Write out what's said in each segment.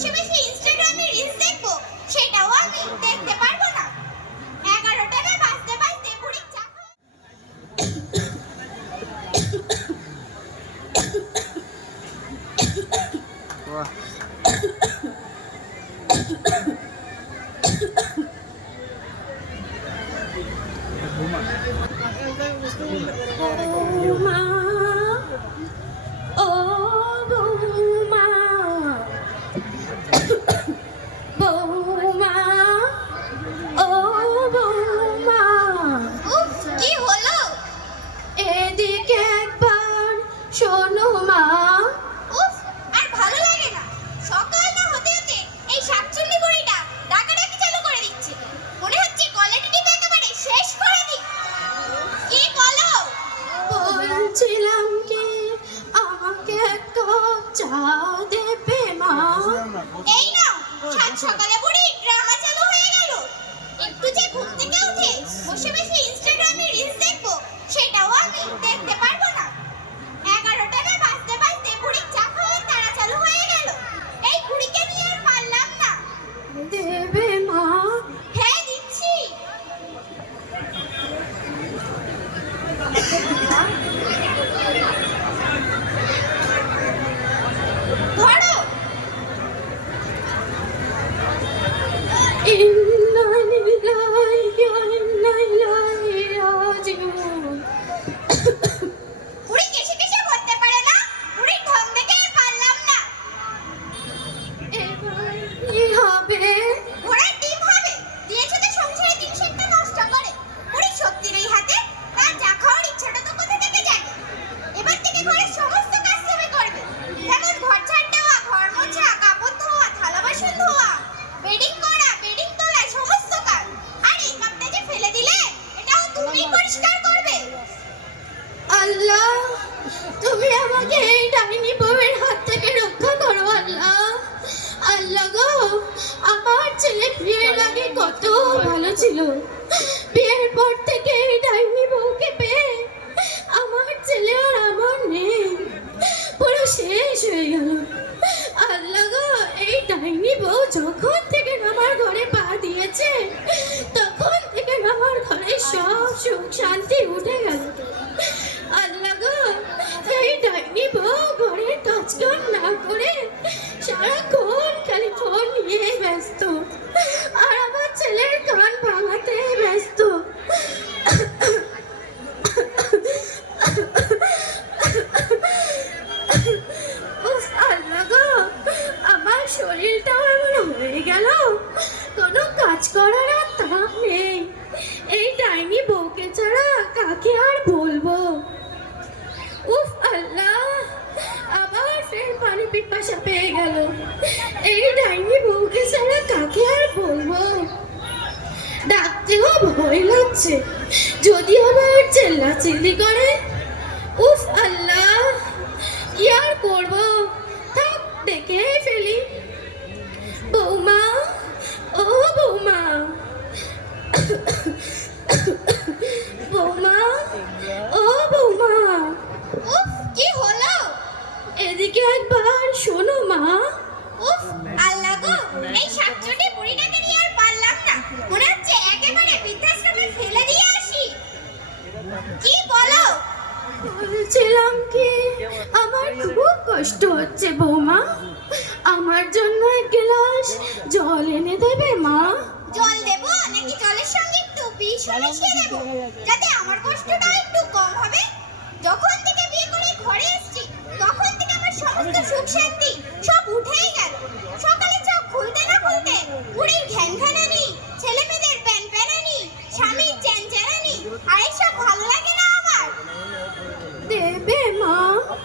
ใช่ไหมสิ ভাবতেও ভয় লাগছে। যদি আবার চেল্লাচিল্লি করে উফ আল্লাহ কি আর করব? থাক দেখে ফেলি। বৌমা ও বৌমা। বৌমা ও বৌমা। উফ কি হলো? এদিকে একবার শোনো মা। বলছিলাম কি? আমার খুব কষ্ট হচ্ছে বৌমা। আমার জন্য এক গ্লাস জল এনে দেবে মা। জল দেব? নাকি জলের সঙ্গে একটু বিষ মিশিয়ে দেব? যাতে আমার কষ্টটা একটু কম হবে। যখন থেকে বিয়ে করে ঘরে এসেছি, তখন থেকে আমার সমস্ত সুখ শান্তি সব উঠেই গেল। সকালে চোখ খুলতে না খুলতে বুড়ির ঘ্যান ঘ্যানানি ছেলেমেয়েদের প্যান প্যানানি স্বামীর চ্যান চ্যানানি আর এসব ভালো লাগে না।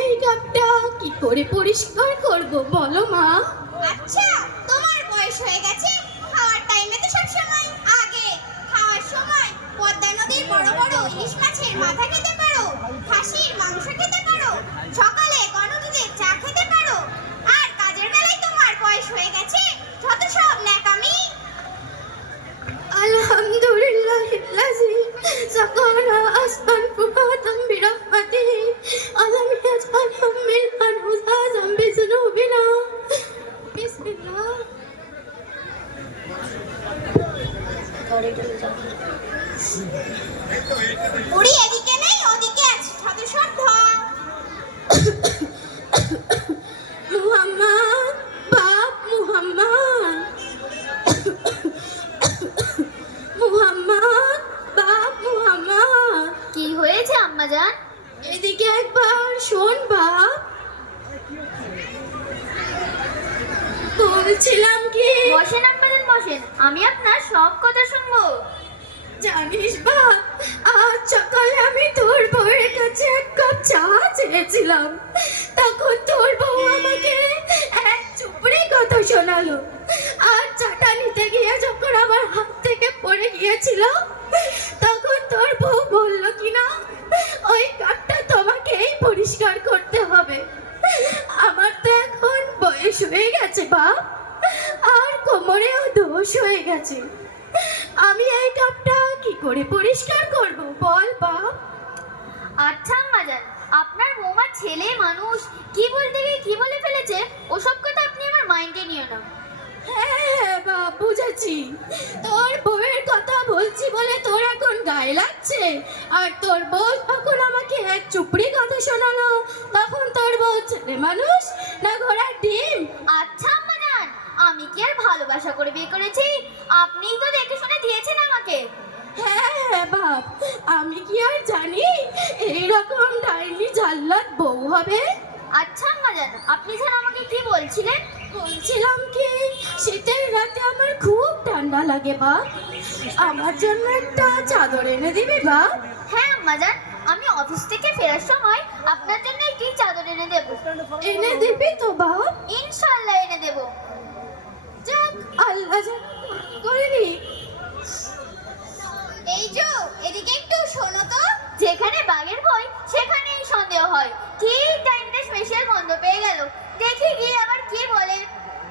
এই ডাবটা কি করে পরিষ্কার করব বলো মা? আচ্ছা তোমার বয়স হয়ে গেছে। খাওয়ার টাইমে তো সব সময় আগে, খাওয়ার সময় পদ্মা নদীর বড় বড় ইলিশ মাছের মাথা খেতে পারো, খাসির মাংস খেতে পারো। সকালে আমি আপনার সব কথা শুনব। জানিস বাপ আজ সকালে আমি তোর বউয়ের কাছে এক কাপ চা চেয়েছিলাম। তখন তোর বউ আমাকে এক চুপড়ি কথা শোনালো। আর চাটা নিতে গিয়ে যখন আমার হাত থেকে পড়ে গিয়েছিল, তখন তোর বউ বলল কিনা, ওই কাপটা তোমাকেই পরিষ্কার করতে হবে। আমার তো এখন বয়স হয়ে গেছে বাপ কোমরেও দোষ হয়ে গেছে। আমি এই কাপটা কি করে পরিষ্কার করব বল বাপ? আচ্ছা আম্মাজান আপনার বৌমা ছেলে মানুষ কি বলতে গিয়ে কি বলে ফেলেছে ওসব কথা আপনি আমার মাইন্ডে নিও না। হ্যাঁ বাপ বুঝেছি। তোর বউয়ের কথা বলছি বলে তোর এখন গায়ে লাগছে? আর তোর বউ যখন আমাকে এক চুপড়ি কথা শোনালো তখন তোর বউ ছেলে মানুষ না ঘোড়ার ডিম আচ্ছা আম্মাজান আমি কি আর ভালোবাসা করে বিয়ে করেছি আপনিই তো দেখে শুনে দিয়েছেন আমাকে। হ্যাঁ বাপ আমি কি আর জানি? এইরকম ডাইনি জাল্লাদ বউ হবে। আচ্ছা আম্মাজান আপনি যেন আমাকে কি বলছিলেন? বলছিলাম কি শীতের রাতে আমার খুব ঠান্ডা লাগে বা আমার জন্য একটা চাদর এনে দিবি বা হ্যাঁ আম্মাজান আমি অফিস থেকে ফেরার সময় আপনার জন্য একটি চাদর এনে দেবো? এনে দিবি তো বাপ। ইনশাল্লাহ এনে দেবো। যাক আল্লাহ যেন করবি এই যো এদিকে একটু শোনো তো। যেখানে বাঘের ভয় সেখানেই সন্দেহ হয়। ঠিক টাইমটা স্পেশাল বন্ধ পেয়ে গেল? দেখি গিয়ে আবার কি বলে।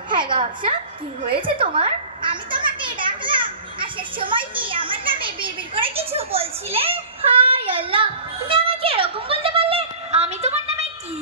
হ্যাঁ গা আফসা কি হয়েছে তোমার? আমি তোমাকে ডাকলাম সে সময় কি আমার নামে বিড়বিড় করে কিছু বলছিলে? হাই আল্লাহ তুমি আমাকে এরকম বলতে পারলে? আমি তোমার নামে কি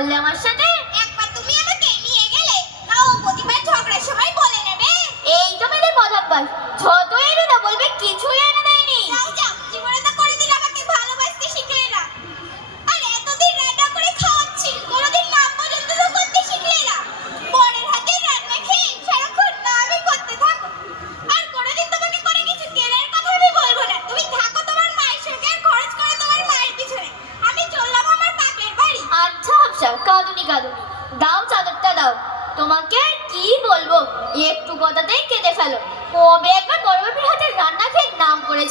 നല്ല വശം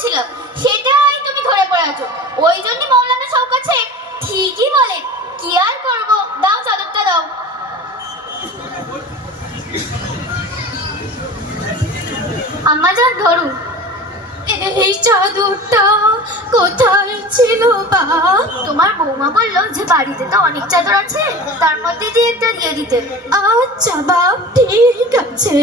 বলেছিলাম সেটাই তুমি ধরে পড়ে আছো। ওই জন্য মৌলানা শওকত শেখ ঠিকই বলে। কি আর করব? দাও চাদরটা দাও। আম্মা যান ধরুন। এই চাদরটা কোথায় ছিল বা? তোমার বৌমা বলল যে বাড়িতে তো অনেক চাদর আছে তার মধ্যে দিয়ে একটা দিয়ে দিতে। আচ্ছা বাপ ঠিক আছে।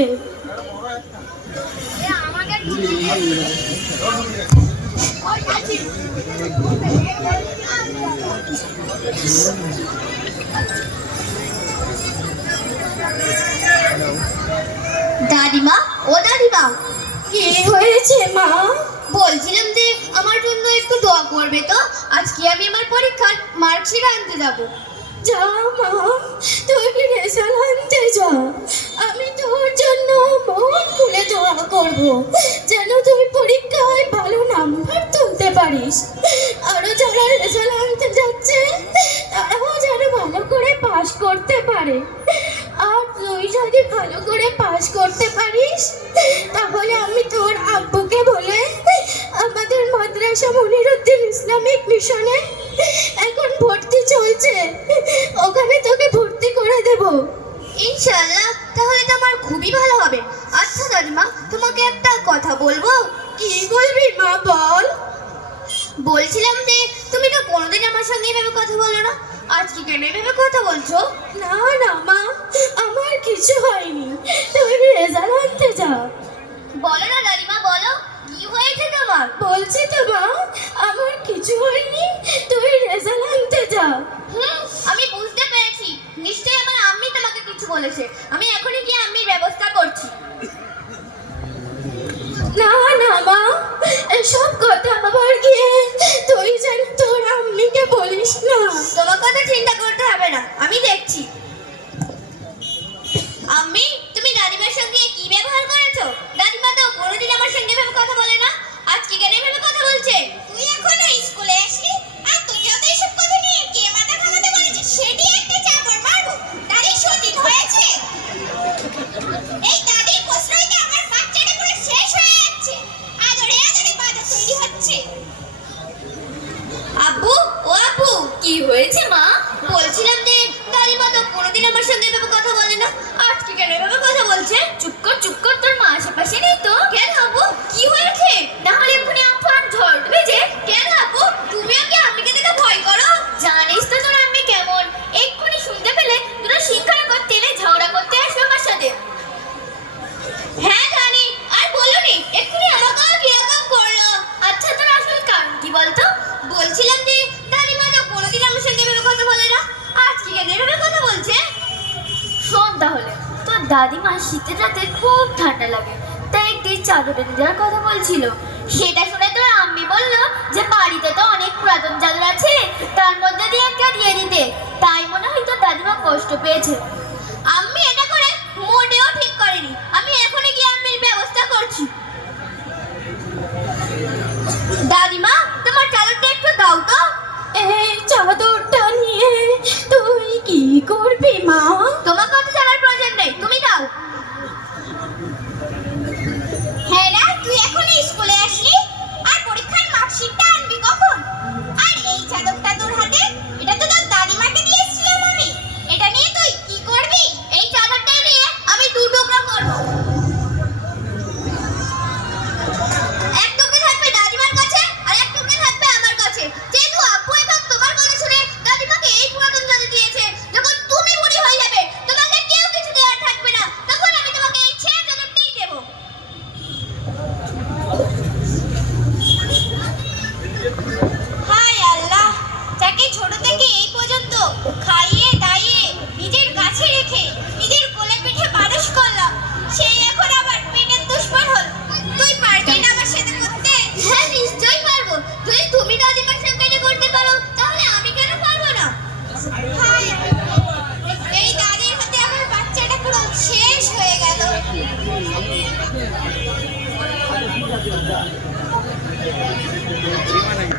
দাদিমা ও দাদিমা। কি হয়েছে মা? বলছিলাম যে আমার জন্য একটু দোয়া করবে তো। আজকে আমি আমার পরীক্ষার মার্কশিট আনতে যাব। যা মা তুই রেশন আনতে যা আমি তোর জন্য মন খুলে দোয়া করব যেন তুই পরীক্ষায় ভালো নাম্বার তুলতে পারিস আরও যারা রেশন আনতে যাচ্ছে তারাও যেন ভালো করে পাশ করতে পারে আর তুই যদি ভালো করে পাশ করতে পারিস তাহলে আমি তোর আব্বুকে বলে আমাদের মাদ্রাসা মনিরুদ্দিন ইসলামিক মিশনে এখন फ़र्स्ट पेज Gimana ya?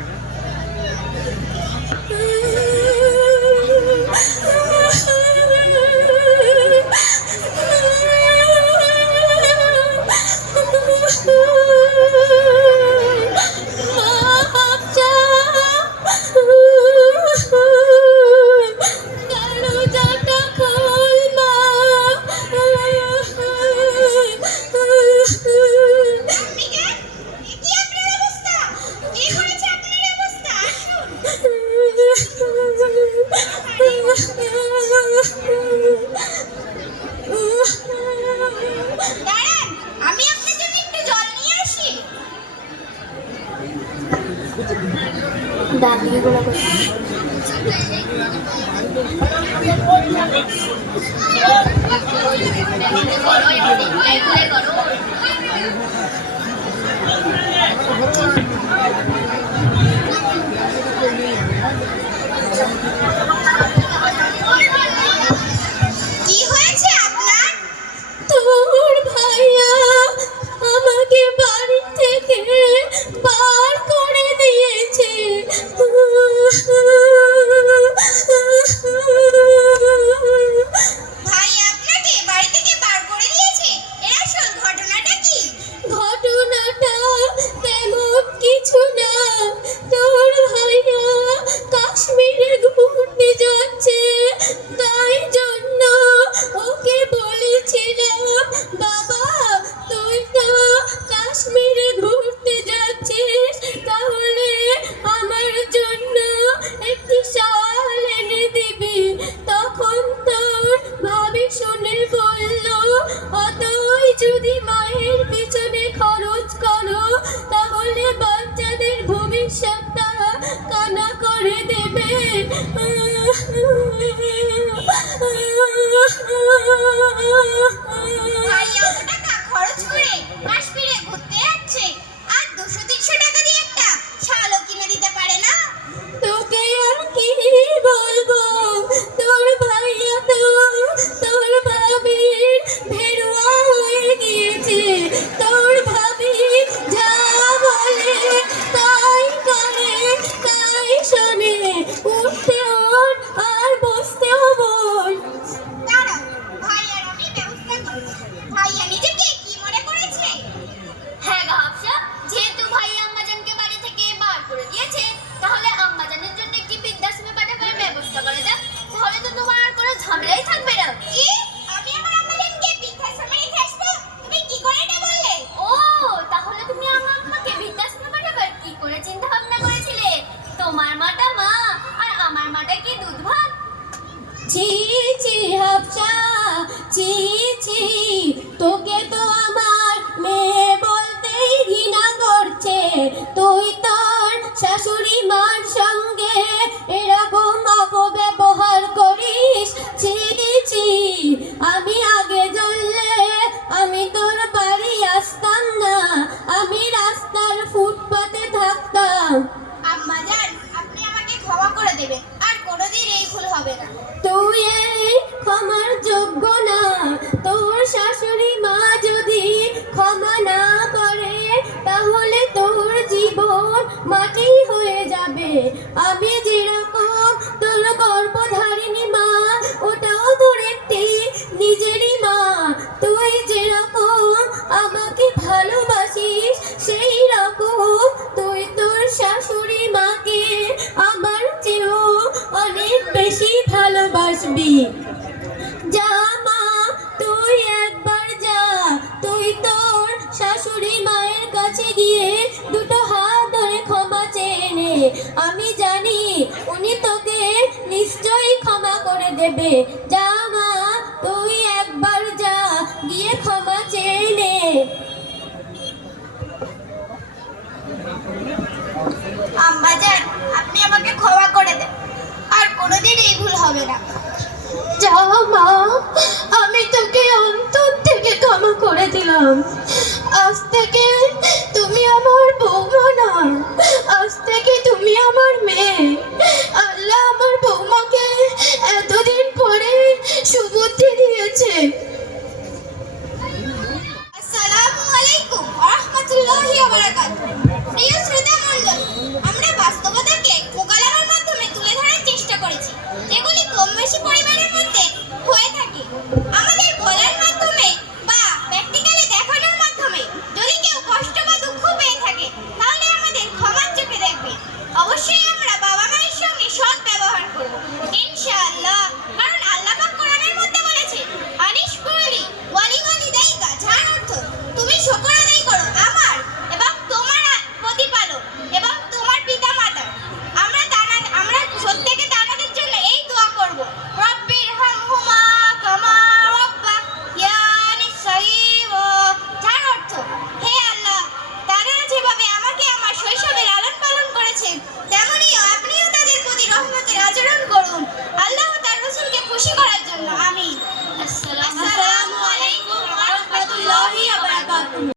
যদি মায়ের পিছনে খরচ করো তাহলে বাচ্চাদের ভবিষ্যৎটা কানা করে দেবে। Azuri. আমাকে গেলাম আজ থেকে তুমি আমার বৌমা না, আজ থেকে তুমি আমার মেয়ে। আল্লাহ আমার বৌমাকে এতদিন পরে সুবুদ্ধি দিয়েছে।